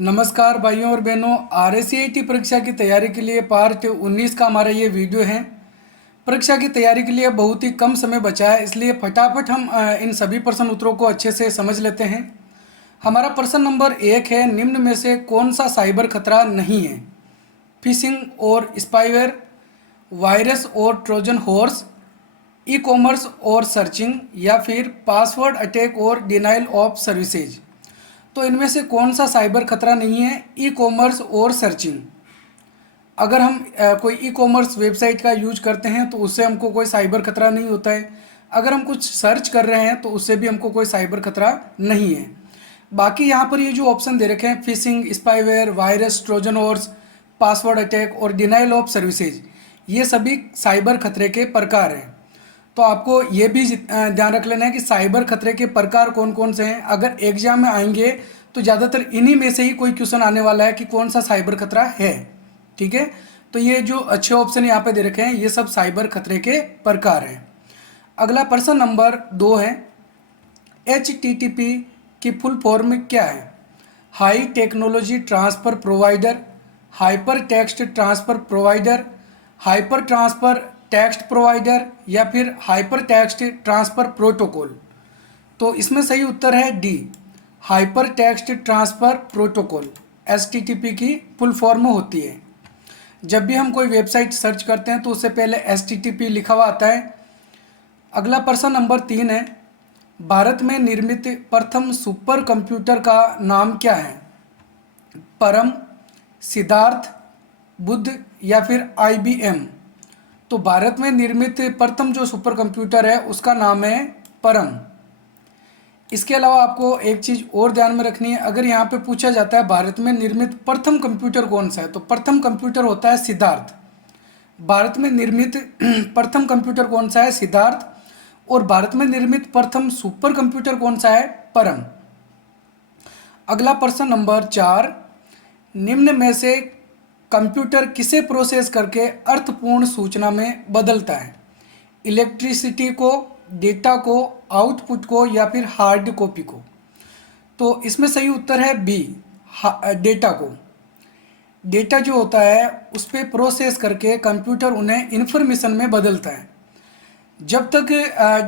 नमस्कार भाइयों और बहनों, RACIT परीक्षा की तैयारी के लिए पार्ट 19 का हमारा ये वीडियो है। परीक्षा की तैयारी के लिए बहुत ही कम समय बचा है, इसलिए फटाफट हम इन सभी प्रश्न उत्तरों को अच्छे से समझ लेते हैं। हमारा प्रश्न नंबर 1 है, निम्न में से कौन सा साइबर खतरा नहीं है? फिशिंग और स्पाईवेयर, वायरस और ट्रोजन हॉर्स, ई कॉमर्स और सर्चिंग, या फिर पासवर्ड अटैक और डिनाइल ऑफ सर्विसेज। तो इनमें से कौन सा साइबर खतरा नहीं है? ई कॉमर्स और सर्चिंग। अगर हम कोई ई कॉमर्स वेबसाइट का यूज करते हैं तो उससे हमको कोई साइबर खतरा नहीं होता है। अगर हम कुछ सर्च कर रहे हैं तो उससे भी हमको कोई साइबर खतरा नहीं है। बाकी यहाँ पर ये जो ऑप्शन दे रखे हैं, fishing, spyware, virus, Trojan horse, password attack और डिनाइल ऑफ सर्विसेज, ये सभी साइबर खतरे के प्रकार हैं। तो आपको ये भी ध्यान रख लेना है कि साइबर खतरे के प्रकार कौन कौन से हैं। अगर एग्जाम में आएंगे तो ज़्यादातर इन्हीं में से ही कोई क्वेश्चन आने वाला है कि कौन सा साइबर खतरा है। ठीक है, तो ये जो अच्छे ऑप्शन यहाँ पे दे रखे हैं ये सब साइबर खतरे के प्रकार हैं। अगला प्रश्न नंबर 2 है, HTTP की फुल फॉर्म क्या है? High technology transfer provider, hyper text transfer provider, hyper transfer text provider, या फिर हाइपर टेक्स्ट ट्रांसफ़र प्रोटोकॉल। तो इसमें सही उत्तर है D, hyper text transfer protocol. HTTP की फुल फॉर्म होती है। जब भी हम कोई वेबसाइट सर्च करते हैं तो उससे पहले HTTP लिखा हुआ आता है। अगला प्रश्न नंबर 3 है, भारत में निर्मित प्रथम सुपर कंप्यूटर का नाम क्या है? परम, सिद्धार्थ, बुद्ध, या फिर IBM। तो भारत में निर्मित प्रथम जो सुपर कंप्यूटर है उसका नाम है परम। इसके अलावा आपको एक चीज़ और ध्यान में रखनी है, अगर यहाँ पे पूछा जाता है भारत में निर्मित प्रथम कंप्यूटर कौन सा है, तो प्रथम कंप्यूटर होता है सिद्धार्थ। भारत में निर्मित प्रथम कंप्यूटर कौन सा है? सिद्धार्थ। और भारत में निर्मित प्रथम सुपर कंप्यूटर कौन सा है? परम। अगला प्रश्न नंबर 4, निम्न में से कंप्यूटर किसे प्रोसेस करके अर्थपूर्ण सूचना में बदलता है? इलेक्ट्रिसिटी को, डेटा को, आउटपुट को, या फिर हार्ड कॉपी को। तो इसमें सही उत्तर है बी, डेटा को। डेटा जो होता है उस पर प्रोसेस करके कंप्यूटर उन्हें इन्फॉर्मेशन में बदलता है। जब तक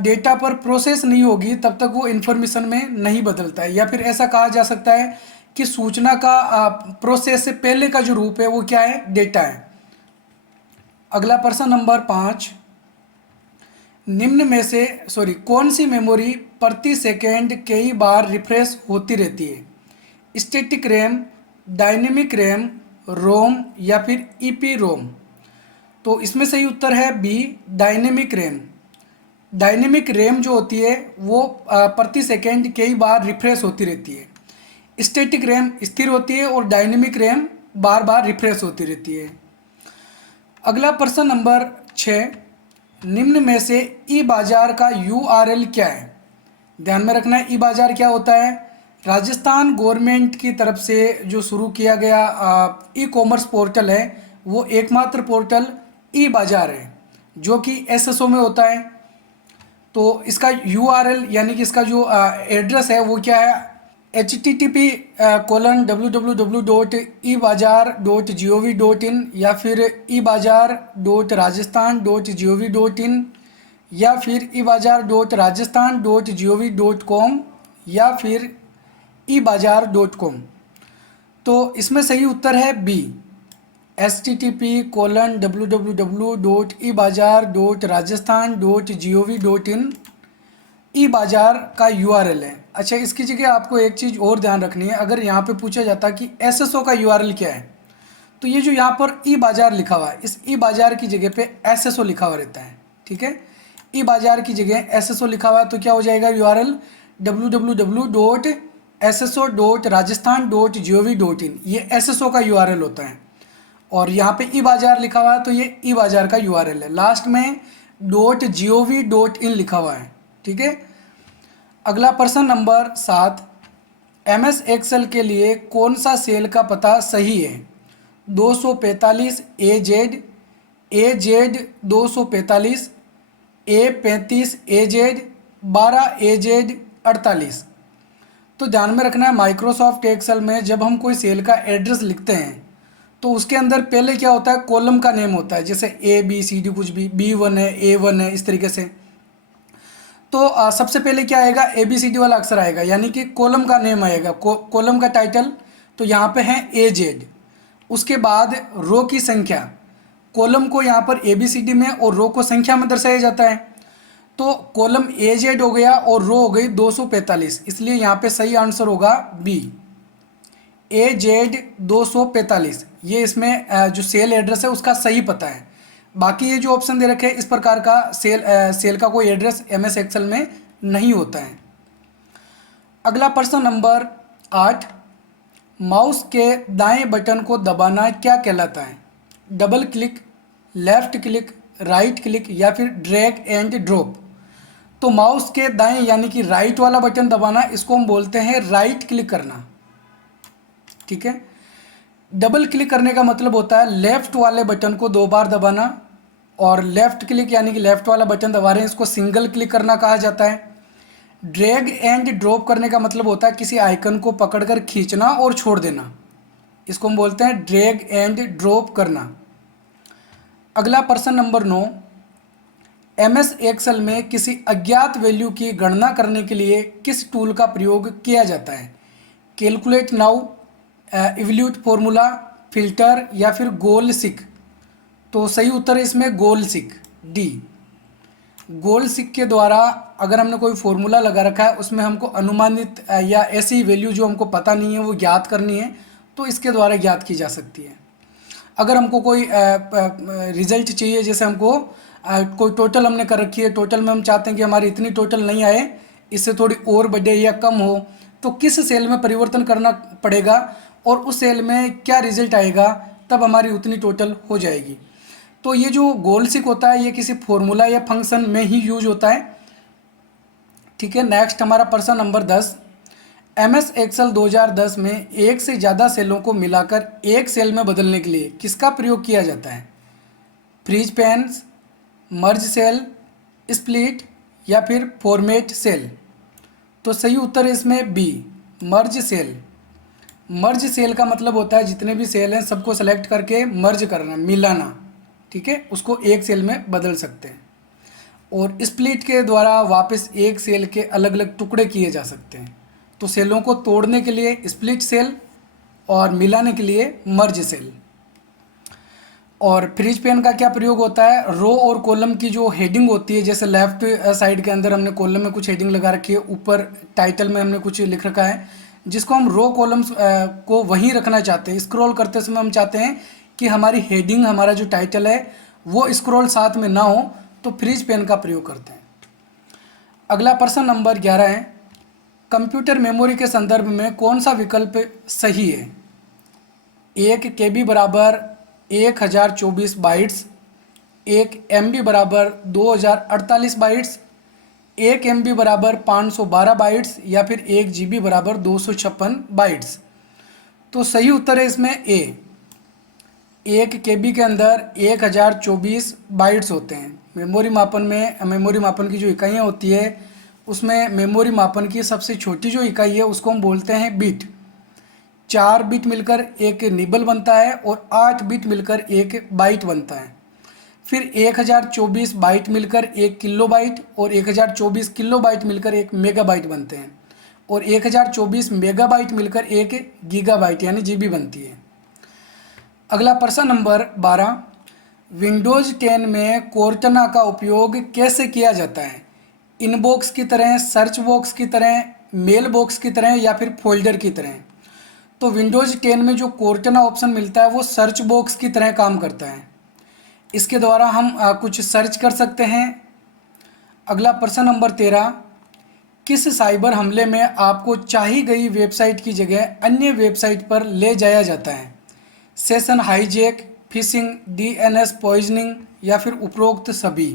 डेटा पर प्रोसेस नहीं होगी तब तक वो इन्फॉर्मेशन में नहीं बदलता है, या फिर ऐसा कहा जा सकता है कि सूचना का प्रोसेस से पहले का जो रूप है वो क्या है? डेटा है। अगला प्रश्न नंबर 5, निम्न में से कौन सी मेमोरी प्रति सेकेंड कई बार रिफ्रेश होती रहती है? Static RAM, dynamic RAM, ROM, या फिर ईपी रोम। तो इसमें सही उत्तर है B, dynamic RAM. Dynamic RAM जो होती है वो प्रति सेकेंड कई बार रिफ्रेश होती रहती है। स्टैटिक रैम स्थिर होती है और डायनेमिक रैम बार बार रिफ्रेश होती रहती है। अगला प्रश्न नंबर 6, निम्न में से ई बाजार का URL क्या है? ध्यान में रखना है, ई बाजार क्या होता है? राजस्थान गवर्नमेंट की तरफ से जो शुरू किया गया ई कॉमर्स पोर्टल है वो एकमात्र पोर्टल ई बाजार है जो कि SSO में होता है। तो इसका URL यानी कि इसका जो एड्रेस है वो क्या है? http://ebazar.gov.in, या फिर ebazar.rajasthan.gov.in, या फिर ebazar.rajasthan.gov.com, या फिर ebazar.com। तो इसमें सही उत्तर है बी, http://ebazar.rajasthan.gov.in ई बाज़ार का URL है। अच्छा, इसकी जगह आपको एक चीज़ और ध्यान रखनी है, अगर यहाँ पे पूछा जाता कि SSO का URL क्या है, तो ये जो यहाँ पर ई बाज़ार लिखा हुआ है इस ई बाज़ार की जगह पे SSO लिखा हुआ रहता है। ठीक है, ई बाज़ार की जगह SSO लिखा हुआ है तो क्या हो जाएगा URL? www.sso.rajasthan.gov.in, ये SSO का URL होता है। और यहाँ पे ई बाज़ार लिखा हुआ है तो ये ई बाज़ार का URL है। लास्ट में .gov.in लिखा हुआ है। ठीक है, अगला प्रश्न नंबर 7, MS एक्सेल के लिए कौन सा सेल का पता सही है? 245 AZ, AZ 245, A35 AZ, 12 AZ 48। तो ध्यान में रखना है, माइक्रोसॉफ्ट एक्सेल में जब हम कोई सेल का एड्रेस लिखते हैं तो उसके अंदर पहले क्या होता है, कॉलम का नेम होता है, जैसे A B C D कुछ भी, B1 है, A1 है, इस तरीके से। तो सबसे पहले क्या आएगा, ABCD वाला अक्षर आएगा, यानी कि कॉलम का नेम आएगा, कॉलम का टाइटल। तो यहाँ पे है AZ। उसके बाद रो की संख्या, कॉलम को यहाँ पर ABCD में और रो को संख्या में दर्शाया जाता है। तो कॉलम AZ हो गया और रो हो गई 245, इसलिए यहाँ पे सही आंसर होगा B, AZ 245। ये इसमें जो सेल एड्रेस है उसका सही पता है। बाकी ये जो ऑप्शन दे रखे हैं, इस प्रकार का सेल का कोई एड्रेस MS एक्सेल में नहीं होता है। अगला प्रश्न नंबर 8, माउस के दाएं बटन को दबाना क्या कहलाता है? Double click, left click, right click या फिर ड्रैग एंड ड्रॉप। तो माउस के दाएं यानी कि राइट वाला बटन दबाना, इसको हम बोलते हैं राइट क्लिक करना, ठीक है। डबल क्लिक करने का मतलब होता है लेफ्ट वाले बटन को 2 बार दबाना, और लेफ्ट क्लिक यानी कि लेफ्ट वाला बटन दबा रहे हैं, इसको सिंगल क्लिक करना कहा जाता है। ड्रैग एंड ड्रॉप करने का मतलब होता है किसी आइकन को पकड़कर खींचना और छोड़ देना, इसको हम बोलते हैं ड्रैग एंड ड्रॉप करना। अगला प्रश्न नंबर 9, MS एक्सेल में किसी अज्ञात वैल्यू की गणना करने के लिए किस टूल का प्रयोग किया जाता है? कैलकुलेट नाउ, इवल्यूट फॉर्मूला, फिल्टर या फिर गोल सिक। तो सही उत्तर है इसमें गोल सिक, D। गोल सिक के द्वारा अगर हमने कोई फॉर्मूला लगा रखा है, उसमें हमको अनुमानित या ऐसी वैल्यू जो हमको पता नहीं है वो ज्ञात करनी है, तो इसके द्वारा ज्ञात की जा सकती है। अगर हमको कोई रिजल्ट चाहिए, जैसे हमको कोई टोटल हमने कर रखी है, टोटल में हम चाहते हैं कि हमारी इतनी टोटल नहीं आए, इससे थोड़ी और बढ़े या कम हो, तो किस सेल में परिवर्तन करना पड़ेगा और उस सेल में क्या रिजल्ट आएगा, तब हमारी उतनी टोटल हो जाएगी। तो ये जो गोल सिक होता है, ये किसी फॉर्मूला या फंक्शन में ही यूज होता है, ठीक है। नेक्स्ट हमारा प्रश्न नंबर 10, MS एक्सेल 2010 में एक से ज़्यादा सेलों को मिलाकर एक सेल में बदलने के लिए किसका प्रयोग किया जाता है? Freeze panes, merge cell, split या फिर फॉर्मेट सेल। तो सही उत्तर है इसमें B, merge cell. Merge cell का मतलब होता है जितने भी सेल हैं सबको सेलेक्ट करके मर्ज करना, मिलाना, ठीक है, उसको एक सेल में बदल सकते हैं। और स्प्लिट के द्वारा वापस एक सेल के अलग अलग टुकड़े किए जा सकते हैं। तो सेलों को तोड़ने के लिए स्प्लिट सेल और मिलाने के लिए मर्ज सेल। और फ्रीज पेन का क्या प्रयोग होता है? रो और कॉलम की जो हेडिंग होती है, जैसे लेफ्ट साइड के अंदर हमने कॉलम में कुछ हेडिंग लगा रखी है, ऊपर टाइटल में हमने कुछ लिख रखा है, जिसको हम रो कॉलम्स को वहीं रखना चाहते हैं। स्क्रॉल करते समय हम चाहते हैं कि हमारी हेडिंग, हमारा जो टाइटल है वो स्क्रॉल साथ में ना हो, तो फ्रीज पेन का प्रयोग करते हैं। अगला प्रश्न नंबर 11 है, कंप्यूटर मेमोरी के संदर्भ में कौन सा विकल्प सही है? 1 KB बराबर 1024 बाइट्स, 1 MB बराबर 2048 बाइट्स, 1 MB बराबर 512 बाइट्स या फिर 1 GB बराबर 256 बाइट्स। तो सही उत्तर है इसमें A, 1 KB के अंदर 1024 बाइट्स होते हैं। मेमोरी मापन की जो इकाइयाँ होती है, उसमें मेमोरी मापन की सबसे छोटी जो इकाई है उसको हम बोलते हैं बिट। 4 बिट मिलकर एक निबल बनता है और 8 बिट मिलकर एक बाइट बनता है। फिर 1024 बाइट मिलकर 1 किलोबाइट और 1024 किलोबाइट मिलकर 1 मेगाबाइट बनते हैं, और 1024 मेगाबाइट मिलकर 1 गीगाबाइट यानी GB बनती है। अगला प्रश्न नंबर 12, विंडोज़ 10 में कोर्टना का उपयोग कैसे किया जाता है? इनबॉक्स की तरह, सर्च बॉक्स की तरह, मेल बॉक्स की तरह या फिर फोल्डर की तरह। तो विंडोज़ 10 में जो कोर्टना ऑप्शन मिलता है वो सर्च बॉक्स की तरह काम करता है। इसके द्वारा हम कुछ सर्च कर सकते हैं। अगला प्रश्न नंबर 13, किस साइबर हमले में आपको चाही गई वेबसाइट की जगह अन्य वेबसाइट पर ले जाया जाता है? Session hijack, fishing, DNS poisoning या फिर उपरोक्त सभी।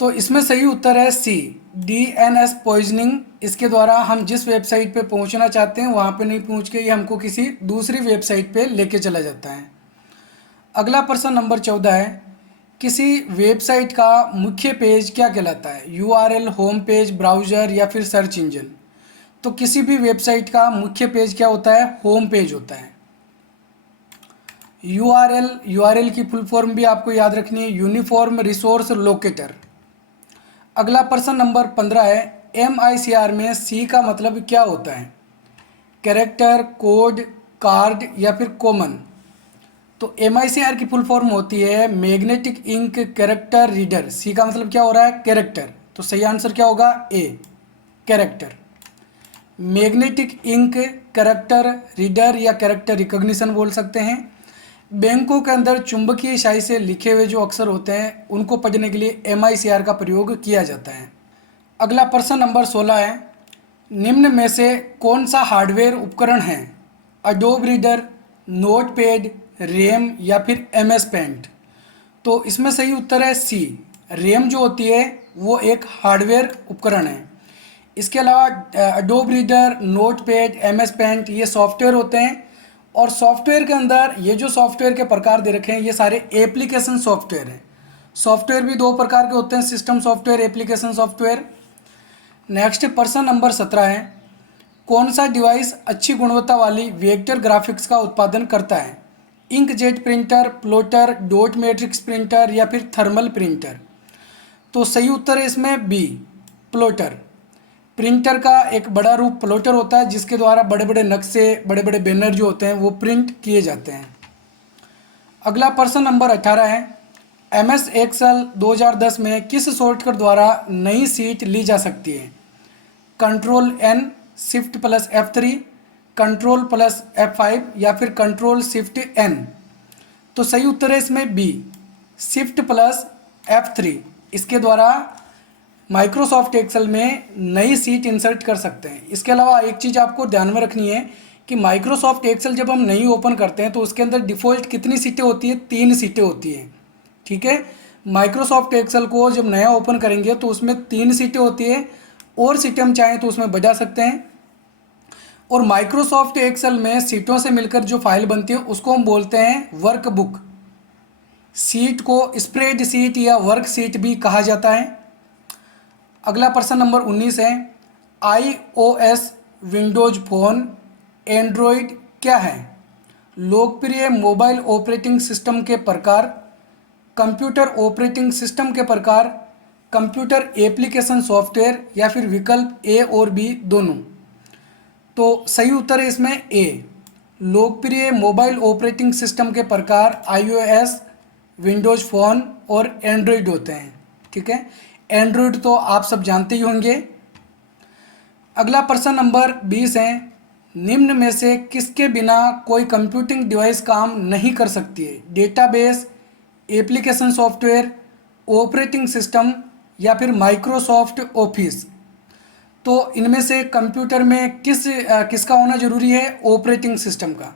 तो इसमें सही उत्तर है C, DNS पॉइजनिंग। इसके द्वारा हम जिस वेबसाइट पे पहुंचना चाहते हैं वहाँ पे नहीं पहुंच के ये हमको किसी दूसरी वेबसाइट पे लेके चला जाता है। अगला प्रश्न नंबर 14 है, किसी वेबसाइट का मुख्य पेज क्या कहलाता है? URL, होम पेज, ब्राउज़र या फिर सर्च इंजन। तो किसी भी वेबसाइट का मुख्य पेज क्या होता है? होम पेज होता है। यूआरएल की फुल फॉर्म भी आपको याद रखनी है, यूनिफॉर्म रिसोर्स लोकेटर। अगला प्रश्न नंबर 15 है, MICR में सी का मतलब क्या होता है? कैरेक्टर, कोड, कार्ड या फिर कॉमन। तो MICR की फुल फॉर्म होती है मैग्नेटिक इंक कैरेक्टर रीडर। सी का मतलब क्या हो रहा है? कैरेक्टर। तो सही आंसर क्या होगा? A, character. Magnetic ink character reader या कैरेक्टर रिकॉग्निशन बोल सकते हैं। बैंकों के अंदर चुंबकीय स्याही से लिखे हुए जो अक्षर होते हैं उनको पढ़ने के लिए MICR का प्रयोग किया जाता है। अगला प्रश्न नंबर 16 है, निम्न में से कौन सा हार्डवेयर उपकरण है? अडोब रीडर, नोटपैड, रैम या फिर MS पेंट। तो इसमें सही उत्तर है सी, रैम जो होती है वो एक हार्डवेयर उपकरण है। इसके अलावा Adobe Reader, Notepad, MS Paint ये सॉफ्टवेयर होते हैं। और सॉफ्टवेयर के अंदर ये जो सॉफ्टवेयर के प्रकार दे रखे हैं ये सारे एप्लीकेशन सॉफ्टवेयर हैं। सॉफ्टवेयर भी दो प्रकार के होते हैं, system software, application software. Next प्रश्न नंबर 17 है, कौन सा डिवाइस अच्छी गुणवत्ता वाली वेक्टर ग्राफिक्स का उत्पादन करता है? Inkjet printer, plotter, dot matrix printer या फिर थर्मल प्रिंटर। तो सही उत्तर है इसमें बी, प्लॉटर। प्रिंटर का एक बड़ा रूप प्लॉटर होता है जिसके द्वारा बड़े बड़े नक्शे, बड़े बड़े बैनर जो होते हैं वो प्रिंट किए जाते हैं। अगला प्रश्न नंबर 18 है, MS एक्सेल 2010 में किस शॉर्टकट द्वारा नई सीट ली जा सकती है? Ctrl+N, Shift+F3, Ctrl+F5 या फिर Ctrl+Shift+N। तो सही उत्तर है इसमें बी, Shift+F3। इसके द्वारा माइक्रोसॉफ्ट एक्सेल में नई सीट इंसर्ट कर सकते हैं। इसके अलावा एक चीज़ आपको ध्यान में रखनी है कि माइक्रोसॉफ्ट एक्सेल जब हम नई ओपन करते हैं तो उसके अंदर डिफ़ॉल्ट कितनी सीटें होती है? 3 सीटें होती हैं। ठीक है, माइक्रोसॉफ्ट एक्सेल को जब नया ओपन करेंगे तो उसमें 3 सीटें होती है, और सीटें हम चाहें तो उसमें बढ़ा सकते हैं। और माइक्रोसॉफ्ट एक्सेल में सीटों से मिलकर जो फाइल बनती है उसको हम बोलते हैं वर्कबुक। सीट को स्प्रेड सीट या वर्क सीट भी कहा जाता है। अगला प्रश्न नंबर 19 है, iOS, विंडोज फोन, एंड्रॉयड क्या है? लोकप्रिय मोबाइल ऑपरेटिंग सिस्टम के प्रकार, कंप्यूटर ऑपरेटिंग सिस्टम के प्रकार, कंप्यूटर एप्लीकेशन सॉफ्टवेयर या फिर विकल्प ए और बी दोनों। तो सही उत्तर है इसमें ए, लोकप्रिय मोबाइल ऑपरेटिंग सिस्टम के प्रकार iOS, विंडोज फ़ोन और एंड्रॉयड होते हैं। ठीक है, एंड्रॉयड तो आप सब जानते ही होंगे। अगला प्रश्न नंबर 20 है, निम्न में से किसके बिना कोई कंप्यूटिंग डिवाइस काम नहीं कर सकती है? Database, application software, operating system या फिर माइक्रोसॉफ्ट ऑफिस। तो इनमें से कंप्यूटर में किसका होना ज़रूरी है? ऑपरेटिंग सिस्टम का।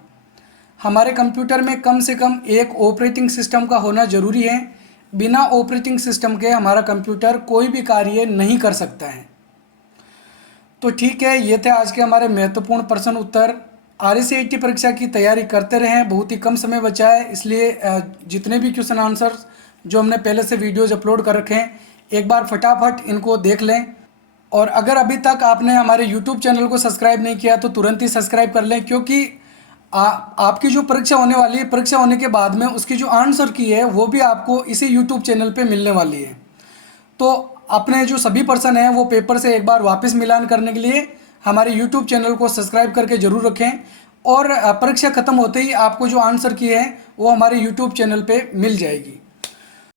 हमारे कंप्यूटर में कम से कम एक ऑपरेटिंग सिस्टम का होना ज़रूरी है। बिना ऑपरेटिंग सिस्टम के हमारा कंप्यूटर कोई भी कार्य नहीं कर सकता है। तो ठीक है, ये थे आज के हमारे महत्वपूर्ण प्रश्न उत्तर। RSCIT परीक्षा की तैयारी करते रहें, बहुत ही कम समय बचा है, इसलिए जितने भी क्वेश्चन आंसर जो हमने पहले से वीडियोज़ अपलोड कर रखे हैं एक बार फटाफट इनको देख लें। और अगर अभी तक आपने हमारे YouTube चैनल को सब्सक्राइब नहीं किया तो तुरंत ही सब्सक्राइब कर लें, क्योंकि आपकी जो परीक्षा होने वाली है, परीक्षा होने के बाद में उसकी जो आंसर की है वो भी आपको इसी YouTube चैनल पे मिलने वाली है। तो अपने जो सभी पर्सन हैं वो पेपर से एक बार वापस मिलान करने के लिए हमारे YouTube चैनल को सब्सक्राइब करके ज़रूर रखें, और परीक्षा ख़त्म होते ही आपको जो आंसर की है वो हमारे YouTube चैनल पे मिल जाएगी।